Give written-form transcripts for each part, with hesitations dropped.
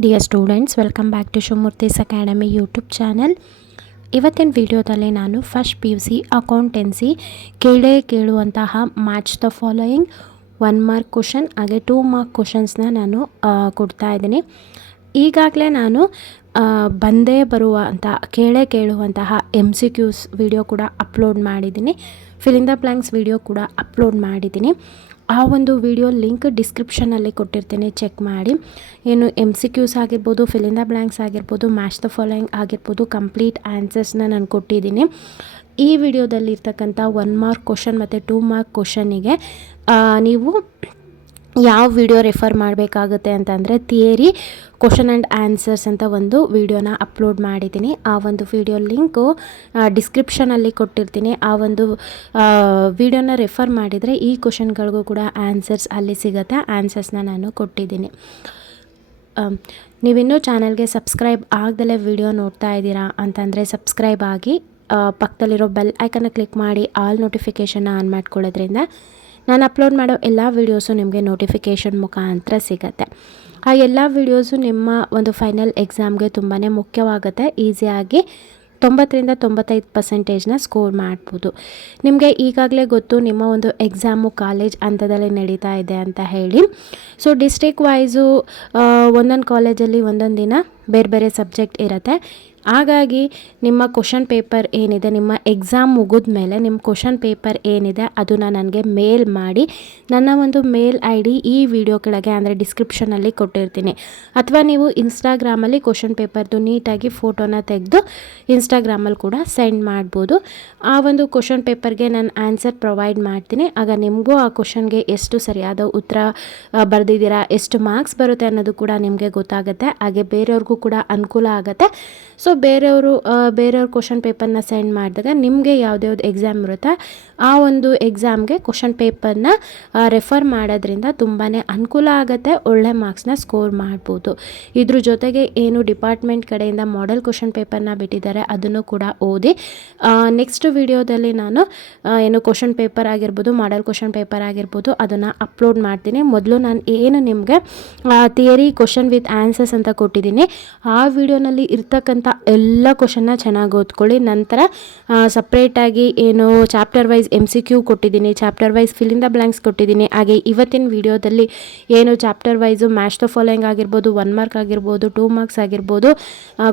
Dear students, welcome back to Shumurthi's Academy YouTube channel. ಇವತ್ತಿನ ವಿಡಿಯೋದಲ್ಲಿ ನಾನು ಫಸ್ಟ್ PUC ಅಕೌಂಟೆನ್ಸಿ ಕೇಳುವಂತಹ match the following 1 mark question ಹಾಗೆ 2 mark ಕ್ವಶನ್ಸ್ನ ನಾನು ಕೊಡ್ತಾ ಇದ್ದೀನಿ. ಈಗಾಗಲೇ ನಾನು ಬಂದೇ ಬರುವಂಥ ಕೇಳುವಂತಹ MCQs ವಿಡಿಯೋ ಕೂಡ ಅಪ್ಲೋಡ್ ಮಾಡಿದ್ದೀನಿ. Fill in the blanks video ಕೂಡ ಅಪ್ಲೋಡ್ ಮಾಡಿದ್ದೀನಿ. ಆ ಒಂದು ವಿಡಿಯೋ ಲಿಂಕ್ ಡಿಸ್ಕ್ರಿಪ್ಷನಲ್ಲಿ ಕೊಟ್ಟಿರ್ತೀನಿ, ಚೆಕ್ ಮಾಡಿ. ಏನು MCQs ಆಗಿರ್ಬೋದು, ಫಿಲ್ ಇನ್ ದ ಬ್ಲ್ಯಾಂಕ್ಸ್ ಆಗಿರ್ಬೋದು, ಮ್ಯಾಚ್ ದ ಫಾಲೋಯಿಂಗ್ ಆಗಿರ್ಬೋದು, ಕಂಪ್ಲೀಟ್ ಆನ್ಸರ್ಸ್ನ ನಾನು ಕೊಟ್ಟಿದ್ದೀನಿ. ಈ ವಿಡಿಯೋದಲ್ಲಿ ಇರ್ತಕ್ಕಂಥ 1 ಮಾರ್ಕ್ ಕ್ವಶನ್ ಮತ್ತು 2 ಮಾರ್ಕ್ ಕ್ವಶನಿಗೆ ನೀವು ಯಾವ ವಿಡಿಯೋ ರೆಫರ್ ಮಾಡಬೇಕಾಗುತ್ತೆ ಅಂತಂದರೆ ಥಿಯರಿ ಕ್ವಶನ್ ಆ್ಯಂಡ್ ಆನ್ಸರ್ಸ್ ಅಂತ ಒಂದು ವಿಡಿಯೋನ ಅಪ್ಲೋಡ್ ಮಾಡಿದ್ದೀನಿ. ಆ ಒಂದು ವಿಡಿಯೋ ಲಿಂಕು ಡಿಸ್ಕ್ರಿಪ್ಷನಲ್ಲಿ ಕೊಟ್ಟಿರ್ತೀನಿ. ಆ ಒಂದು ವಿಡಿಯೋನ ರೆಫರ್ ಮಾಡಿದರೆ ಈ ಕ್ವಶನ್ಗಳಿಗೂ ಕೂಡ ಆನ್ಸರ್ಸ್ ಅಲ್ಲಿ ಸಿಗುತ್ತೆ. ಆನ್ಸರ್ಸ್ನ ನಾನು ಕೊಟ್ಟಿದ್ದೀನಿ. ನೀವಿನ್ನೂ ಚಾನಲ್ಗೆ ಸಬ್ಸ್ಕ್ರೈಬ್ ಆಗದಲ್ಲೇ ವಿಡಿಯೋ ನೋಡ್ತಾ ಇದ್ದೀರಾ ಅಂತಂದರೆ ಸಬ್ಸ್ಕ್ರೈಬ್ ಆಗಿ ಪಕ್ಕದಲ್ಲಿರೋ ಬೆಲ್ ಐಕನ್ನ ಕ್ಲಿಕ್ ಮಾಡಿ ಆಲ್ ನೋಟಿಫಿಕೇಷನ್ನ ಆನ್ ಮಾಡ್ಕೊಳ್ಳೋದ್ರಿಂದ ನಾನು ಅಪ್ಲೋಡ್ ಮಾಡೋ ಎಲ್ಲ ವೀಡಿಯೋಸು ನಿಮಗೆ ನೋಟಿಫಿಕೇಷನ್ ಮುಖಾಂತರ ಸಿಗುತ್ತೆ. ಆ ಎಲ್ಲ ವೀಡಿಯೋಸು ನಿಮ್ಮ ಒಂದು ಫೈನಲ್ ಎಕ್ಸಾಮ್ಗೆ ತುಂಬಾ ಮುಖ್ಯವಾಗುತ್ತೆ. ಈಸಿಯಾಗಿ 90-95% ಸ್ಕೋರ್ ಮಾಡ್ಬೋದು. ನಿಮಗೆ ಈಗಾಗಲೇ ಗೊತ್ತು ನಿಮ್ಮ ಒಂದು ಎಕ್ಸಾಮು ಕಾಲೇಜ್ ಹಂತದಲ್ಲಿ ನಡೀತಾ ಇದೆ ಅಂತ ಹೇಳಿ. ಸೊ ಡಿಸ್ಟ್ರಿಕ್ಟ್ ವೈಸು ಒಂದೊಂದು ಕಾಲೇಜಲ್ಲಿ ಒಂದೊಂದು ದಿನ ಬೇರೆ ಬೇರೆ ಸಬ್ಜೆಕ್ಟ್ ಇರುತ್ತೆ. ಹಾಗಾಗಿ ನಿಮ್ಮ ಕ್ವಶನ್ ಪೇಪರ್ ಏನಿದೆ, ನಿಮ್ಮ ಎಕ್ಸಾಮ್ ಮುಗಿದ ಮೇಲೆ ನಿಮ್ಮ ಕ್ವಶನ್ ಪೇಪರ್ ಏನಿದೆ ಅದನ್ನು ನನಗೆ ಮೇಲ್ ಮಾಡಿ. ನನ್ನ ಒಂದು ಮೇಲ್ ID ಈ ವಿಡಿಯೋ ಕೆಳಗೆ ಅಂದರೆ ಡಿಸ್ಕ್ರಿಪ್ಷನಲ್ಲಿ ಕೊಟ್ಟಿರ್ತೀನಿ. ಅಥವಾ ನೀವು ಇನ್ಸ್ಟಾಗ್ರಾಮಲ್ಲಿ ಕ್ವಶನ್ ಪೇಪರ್ದು ನೀಟಾಗಿ ಫೋಟೋನ ತೆಗೆದು ಇನ್ಸ್ಟಾಗ್ರಾಮಲ್ಲಿ ಕೂಡ ಸೆಂಡ್ ಮಾಡ್ಬೋದು. ಆ ಒಂದು ಕ್ವಶನ್ ಪೇಪರ್ಗೆ ನಾನು ಆನ್ಸರ್ ಪ್ರೊವೈಡ್ ಮಾಡ್ತೀನಿ. ಆಗ ನಿಮಗೂ ಆ ಕ್ವಶನ್ಗೆ ಎಷ್ಟು ಸರಿಯಾದ ಉತ್ತರ ಬರೆದಿದ್ದೀರಾ, ಎಷ್ಟು ಮಾರ್ಕ್ಸ್ ಬರುತ್ತೆ ಅನ್ನೋದು ಕೂಡ ನಿಮಗೆ ಗೊತ್ತಾಗುತ್ತೆ. ಹಾಗೆ ಬೇರೆಯವ್ರಿಗೂ ಕೂಡ ಅನುಕೂಲ ಆಗುತ್ತೆ. ಸೊ ಬೇರೆಯವ್ರ ಕ್ವಶನ್ ಪೇಪರ್ನ ಸೆಂಡ್ ಮಾಡಿದಾಗ ನಿಮಗೆ ಯಾವ್ದ್ಯಾವ್ದು ಎಕ್ಸಾಮ್ ಇರುತ್ತೆ ಆ ಒಂದು ಎಕ್ಸಾಮ್ಗೆ ಕ್ವಶನ್ ಪೇಪರ್ನ ರೆಫರ್ ಮಾಡೋದ್ರಿಂದ ತುಂಬಾ ಅನುಕೂಲ ಆಗುತ್ತೆ. ಒಳ್ಳೆ ಮಾರ್ಕ್ಸ್ನ ಸ್ಕೋರ್ ಮಾಡ್ಬೋದು. ಇದ್ರ ಜೊತೆಗೆ ಏನು ಡಿಪಾರ್ಟ್ಮೆಂಟ್ ಕಡೆಯಿಂದ ಮಾಡೆಲ್ ಕ್ವಶನ್ ಪೇಪರ್ನ ಬಿಟ್ಟಿದ್ದಾರೆ ಅದನ್ನು ಕೂಡ ಓದಿ. ನೆಕ್ಸ್ಟ್ ವಿಡಿಯೋದಲ್ಲಿ ನಾನು ಏನು ಕ್ವಶನ್ ಪೇಪರ್ ಆಗಿರ್ಬೋದು, ಮಾಡೆಲ್ ಕ್ವಶನ್ ಪೇಪರ್ ಆಗಿರ್ಬೋದು ಅದನ್ನು ಅಪ್ಲೋಡ್ ಮಾಡ್ತೀನಿ. ಮೊದಲು ನಾನು ಏನು ನಿಮಗೆ ಥಿಯರಿ ಕ್ವಶನ್ ವಿತ್ ಆನ್ಸರ್ಸ್ ಅಂತ ಕೊಟ್ಟಿದ್ದೀನಿ ಆ ವಿಡಿಯೋನಲ್ಲಿ ಇರ್ತಕ್ಕಂಥ ಎಲ್ಲ ಕ್ವಶನ್ನ ಚೆನ್ನಾಗಿ ಓದ್ಕೊಳ್ಳಿ. ನಂತರ ಸಪ್ರೇಟಾಗಿ ಏನು ಚಾಪ್ಟರ್ ವೈಸ್ MCQ ಕೊಟ್ಟಿದ್ದೀನಿ, chapter wise fill in the blanks ಕೊಟ್ಟಿದ್ದೀನಿ. ಹಾಗೆ ಇವತ್ತಿನ ವಿಡಿಯೋದಲ್ಲಿ ಏನು chapter wise match the following ಆಗಿರ್ಬೋದು, 1 ಮಾರ್ಕ್ ಆಗಿರ್ಬೋದು, 2 ಮಾರ್ಕ್ಸ್ ಆಗಿರ್ಬೋದು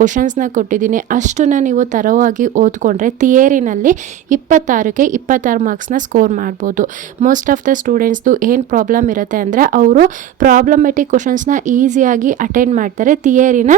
ಕ್ವಶನ್ಸ್ನ ಕೊಟ್ಟಿದ್ದೀನಿ. ಅಷ್ಟನ್ನು ನೀವು ತರವಾಗಿ ಓದ್ಕೊಂಡ್ರೆ ಥಿಯರಿನಲ್ಲಿ 26 ಮಾರ್ಕ್ಸ್ನ ಸ್ಕೋರ್ ಮಾಡ್ಬೋದು. ಮೋಸ್ಟ್ ಆಫ್ ದ ಸ್ಟೂಡೆಂಟ್ಸ್ದು ಏನು ಪ್ರಾಬ್ಲಮ್ ಇರುತ್ತೆ ಅಂದರೆ ಅವರು ಪ್ರಾಬ್ಲಮೆಟಿಕ್ ಕ್ವಶನ್ಸ್ನ ಈಸಿಯಾಗಿ ಅಟೆಂಡ್ ಮಾಡ್ತಾರೆ, ಥಿಯರಿನ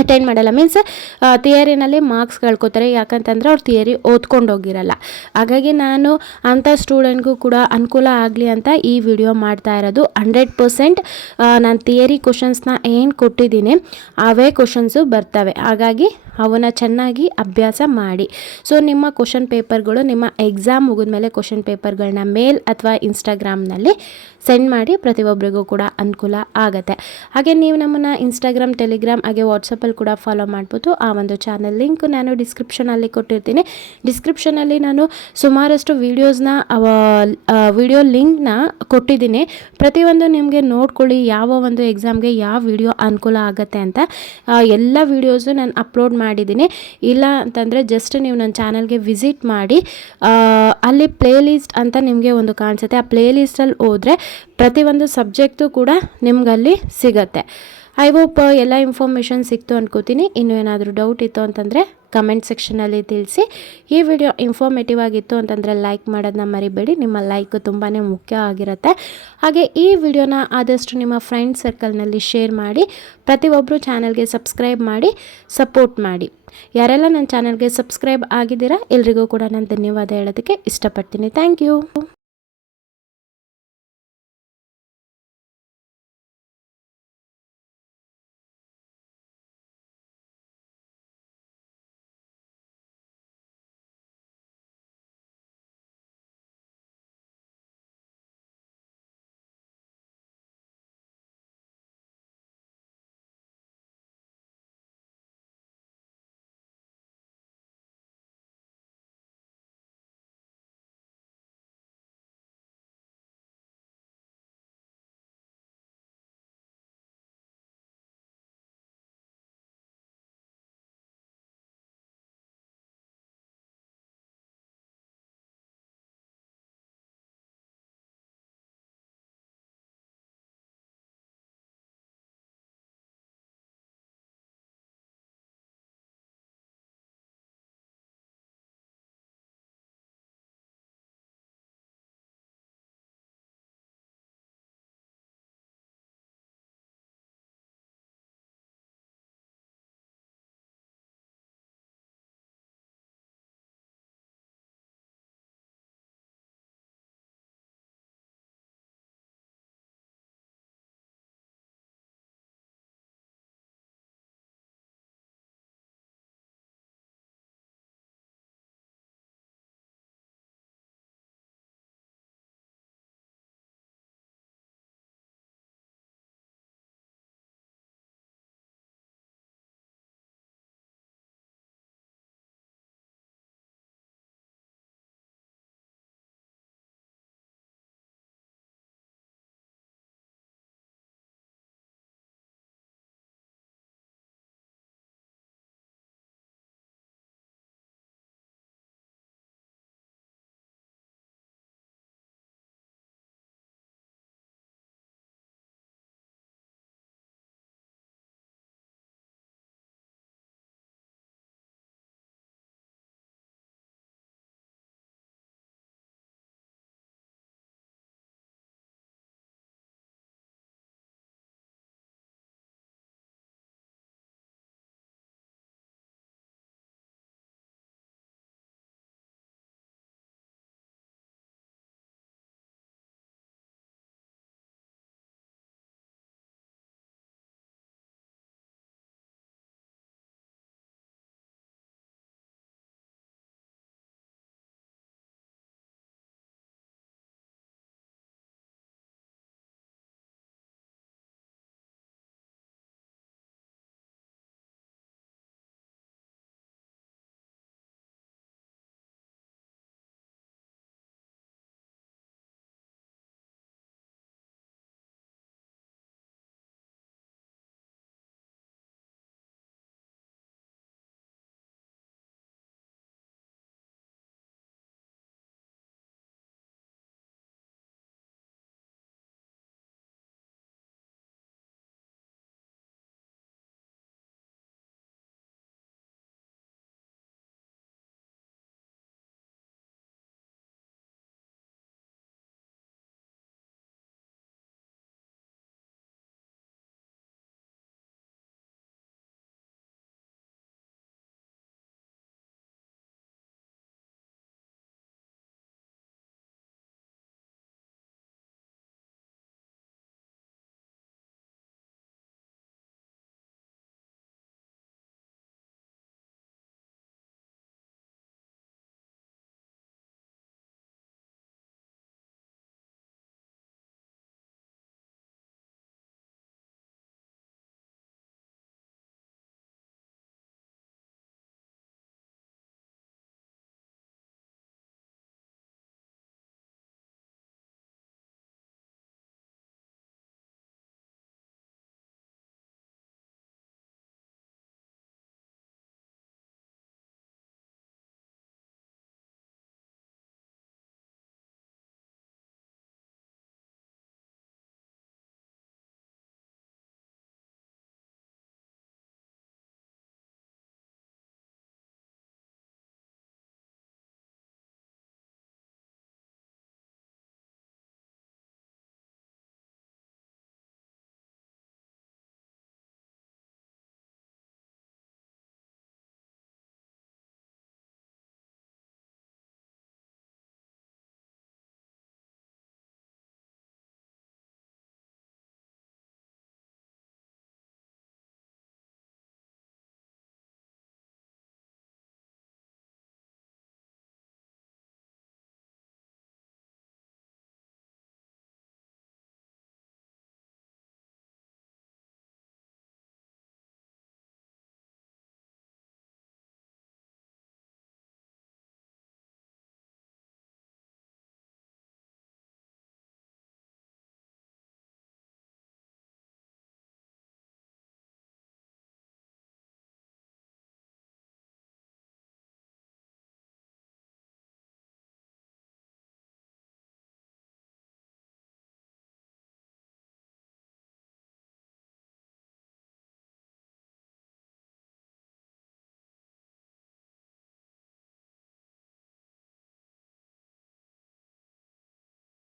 ಅಟೆಂಡ್ ಮಾಡಲ್ಲ. ಮೀನ್ಸ್ ಥಿಯರಿನಲ್ಲಿ ಮಾರ್ಕ್ಸ್ ಕಳ್ಕೊತಾರೆ. ಯಾಕಂತಂದರೆ ಅವ್ರು ಥಿಯರಿ ಓದ್ಕೊಂಡೋಗಿರಲ್ಲ. ಹಾಗಾಗಿ ನಾನು ಅಂಥ ಸ್ಟೂಡೆಂಟ್ಗೂ ಕೂಡ ಅನುಕೂಲ ಆಗಲಿ ಅಂತ ಈ ವಿಡಿಯೋ ಮಾಡ್ತಾ ಇರೋದು. 100% ನಾನು ಥಿಯರಿ ಕ್ವಶನ್ಸ್ನ ಏನು ಕೊಟ್ಟಿದ್ದೀನಿ ಅವೇ ಕ್ವಶನ್ಸು ಬರ್ತವೆ. ಹಾಗಾಗಿ ಅವನ್ನ ಚೆನ್ನಾಗಿ ಅಭ್ಯಾಸ ಮಾಡಿ. ಸೊ ನಿಮ್ಮ ಕ್ವಶನ್ ಪೇಪರ್ಗಳು ನಿಮ್ಮ ಎಕ್ಸಾಮ್ ಮುಗಿದ್ಮೇಲೆ ಕ್ವಶನ್ ಪೇಪರ್ಗಳನ್ನ ಮೇಲ್ ಅಥವಾ ಇನ್ಸ್ಟಾಗ್ರಾಮ್ನಲ್ಲಿ ಸೆಂಡ್ ಮಾಡಿ. ಪ್ರತಿಯೊಬ್ಬರಿಗೂ ಕೂಡ ಅನುಕೂಲ ಆಗುತ್ತೆ. ಹಾಗೆ ನೀವು ನಮ್ಮನ್ನು ಇನ್ಸ್ಟಾಗ್ರಾಮ್, ಟೆಲಿಗ್ರಾಮ್ ಹಾಗೆ ವಾಟ್ಸಪ್ಪಲ್ಲಿ ಕೂಡ ಫಾಲೋ ಮಾಡ್ಬೋದು. ಆ ಒಂದು ಚಾನಲ್ ಲಿಂಕ್ ನಾನು ಡಿಸ್ಕ್ರಿಪ್ಷನಲ್ಲಿ ಕೊಟ್ಟಿರ್ತೀನಿ. ಡಿಸ್ಕ್ರಿಪ್ಷನಲ್ಲಿ ನಾನು ಸುಮಾರಷ್ಟು ವಿಡಿಯೋ ಲಿಂಕ್ನ ಕೊಟ್ಟಿದ್ದೀನಿ. ಪ್ರತಿಯೊಂದು ನಿಮಗೆ ನೋಡ್ಕೊಳ್ಳಿ ಯಾವ ಒಂದು ಎಕ್ಸಾಮ್ಗೆ ಯಾವ ವಿಡಿಯೋ ಅನುಕೂಲ ಆಗುತ್ತೆ ಅಂತ. ಎಲ್ಲ ವಿಡಿಯೋಸು ನಾನು ಅಪ್ಲೋಡ್ ಮಾಡಿದ್ದೀನಿ. ಇಲ್ಲ ಅಂತಂದರೆ ಜಸ್ಟ್ ನೀವು ನನ್ನ ಚಾನಲ್ಗೆ ವಿಸಿಟ್ ಮಾಡಿ ಅಲ್ಲಿ ಪ್ಲೇ ಲಿಸ್ಟ್ ಅಂತ ನಿಮಗೆ ಒಂದು ಕಾಣಿಸುತ್ತೆ. ಆ ಪ್ಲೇ ಲಿಸ್ಟಲ್ಲಿ ಹೋದರೆ ಪ್ರತಿಯೊಂದು ಸಬ್ಜೆಕ್ಟು ಕೂಡ ನಿಮ್ಗಲ್ಲಿ ಸಿಗುತ್ತೆ. ಐ ಹೋಪ್ ಎಲ್ಲ ಇನ್ಫಾರ್ಮೇಷನ್ ಸಿಕ್ತು ಅನ್ಕೋತೀನಿ. ಇನ್ನೂ ಏನಾದರೂ ಡೌಟ್ ಇತ್ತು ಅಂತಂದರೆ ಕಮೆಂಟ್ ಸೆಕ್ಷನಲ್ಲಿ ತಿಳಿಸಿ. ಈ ವಿಡಿಯೋ ಇನ್ಫಾರ್ಮೇಟಿವ್ ಆಗಿತ್ತು ಅಂತಂದರೆ ಲೈಕ್ ಮಾಡೋದನ್ನ ಮರಿಬೇಡಿ. ನಿಮ್ಮ ಲೈಕ್ ತುಂಬಾ ಮುಖ್ಯ ಆಗಿರುತ್ತೆ. ಹಾಗೆ ಈ ವಿಡಿಯೋನ ಆದಷ್ಟು ನಿಮ್ಮ ಫ್ರೆಂಡ್ ಸರ್ಕಲ್ನಲ್ಲಿ ಶೇರ್ ಮಾಡಿ. ಪ್ರತಿಯೊಬ್ಬರು ಚಾನಲ್ಗೆ ಸಬ್ಸ್ಕ್ರೈಬ್ ಮಾಡಿ ಸಪೋರ್ಟ್ ಮಾಡಿ. ಯಾರೆಲ್ಲ ನನ್ನ ಚಾನಲ್ಗೆ ಸಬ್ಸ್ಕ್ರೈಬ್ ಆಗಿದ್ದೀರಾ ಎಲ್ರಿಗೂ ಕೂಡ ನಾನು ಧನ್ಯವಾದ ಹೇಳೋದಕ್ಕೆ ಇಷ್ಟಪಡ್ತೀನಿ. Thank you.